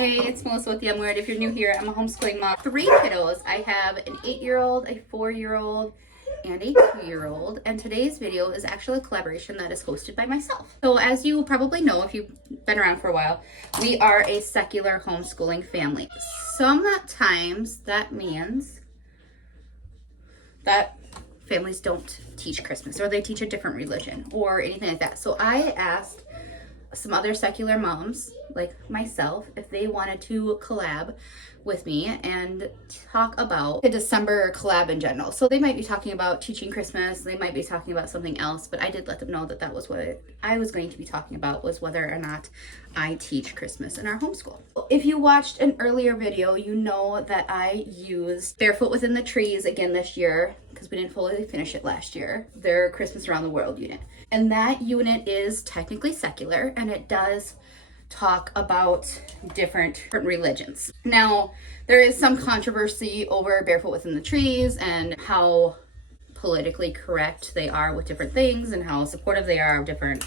Hey, it's Melissa with The Word. If you're new here, I'm a homeschooling mom. 3 kiddos. I have an 8-year-old, a 4-year-old, and a 2-year-old. And today's video is actually a collaboration that is hosted by myself. So as you probably know, if you've been around for a while, we are a secular homeschooling family. Sometimes that means that families don't teach Christmas, or they teach a different religion or anything like that. So I asked some other secular moms like myself if they wanted to collab with me and talk about the December collab in general. So they might be talking about teaching Christmas, they might be talking about something else, but I did let them know that that was what I was going to be talking about, was whether or not I teach Christmas in our homeschool. If you watched an earlier video, you know that I used Barefoot Within the Trees again this year, because we didn't fully finish it last year, their Christmas Around the World unit. And that unit is technically secular, and it does talk about different religions. Now, there is some controversy over Barefoot Within the Trees and how politically correct they are with different things and how supportive they are of different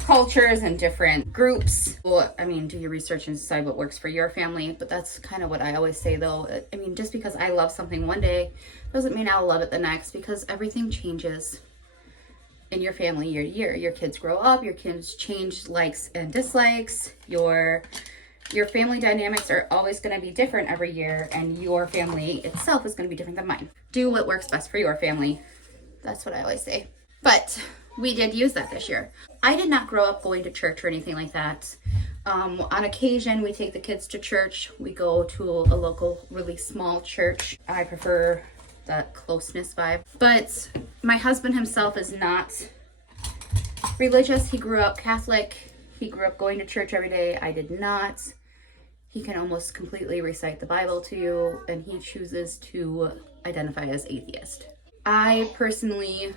cultures and different groups. Well, I mean, do your research and decide what works for your family, but that's kind of what I always say though. I mean, just because I love something one day doesn't mean I'll love it the next, because everything changes in your family year to year. Your kids grow up, your kids change likes and dislikes, your family dynamics are always going to be different every year, and your family itself is going to be different than mine. Do what works best for your family. That's what I always say. But we did use that this year. I did not grow up going to church or anything like that. On occasion, we take the kids to church. We go to a local, really small church. I prefer that closeness vibe. But my husband himself is not religious. He grew up Catholic. He grew up going to church every day. I did not. He can almost completely recite the Bible to you, and he chooses to identify as atheist. I personally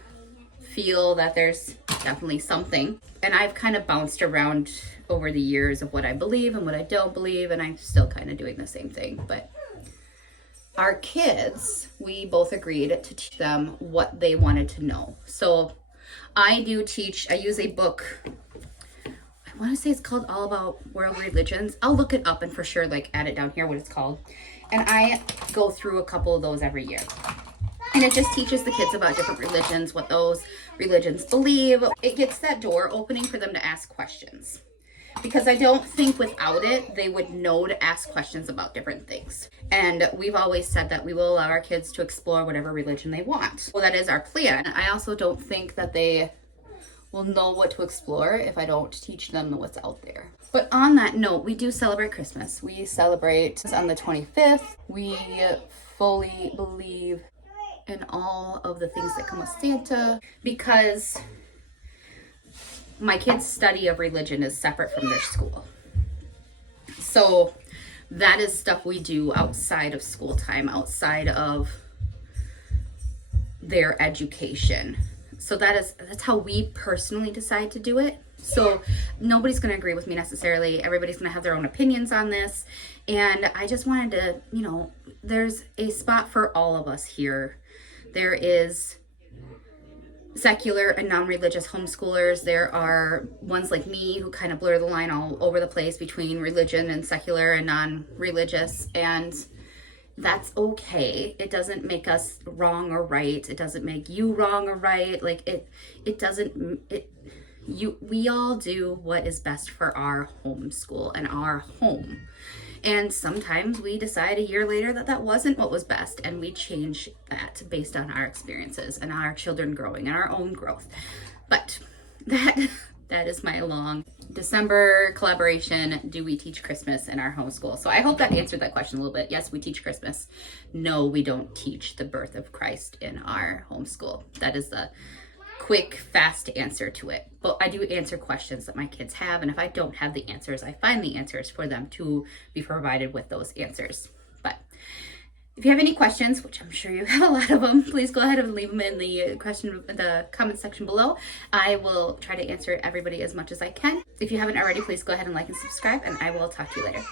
feel that there's definitely something, and I've kind of bounced around over the years of what I believe and what I don't believe, and I'm still kind of doing the same thing. But our kids, we both agreed to teach them what they wanted to know. So I use a book, I want to say it's called All About World Religions. I'll look it up and for sure add it down here what it's called. And I go through a couple of those every year. And it just teaches the kids about different religions, what those religions believe. It gets that door opening for them to ask questions. Because I don't think without it, they would know to ask questions about different things. And we've always said that we will allow our kids to explore whatever religion they want. Well, that is our plan. I also don't think that they will know what to explore if I don't teach them what's out there. But on that note, we do celebrate Christmas. We celebrate on the 25th. We fully believe in all of the things that come with Santa, because my kids' study of religion is separate from their school. So that is stuff we do outside of school time, outside of their education. So that's how we personally decide to do it. So nobody's going to agree with me necessarily. Everybody's going to have their own opinions on this. And I just wanted to, there's a spot for all of us here. There is secular and non-religious homeschoolers. There are ones like me who kind of blur the line all over the place between religion and secular and non-religious, and that's okay. It doesn't make us wrong or right. It doesn't make you wrong or right. We all do what is best for our homeschool and our home. And sometimes we decide a year later that that wasn't what was best, and we change that based on our experiences and our children growing and our own growth. But that is my long December collaboration. Do we teach Christmas in our homeschool? So I hope that answered that question a little bit. Yes, we teach Christmas. No, we don't teach the birth of Christ in our homeschool. That is the quick, fast answer to it. But I do answer questions that my kids have, and if I don't have the answers, I find the answers for them to be provided with those answers. But if you have any questions, which I'm sure you have a lot of them, please go ahead and leave them in the comment section below. I will try to answer everybody as much as I can. If you haven't already, please go ahead and like and subscribe, and I will talk to you later.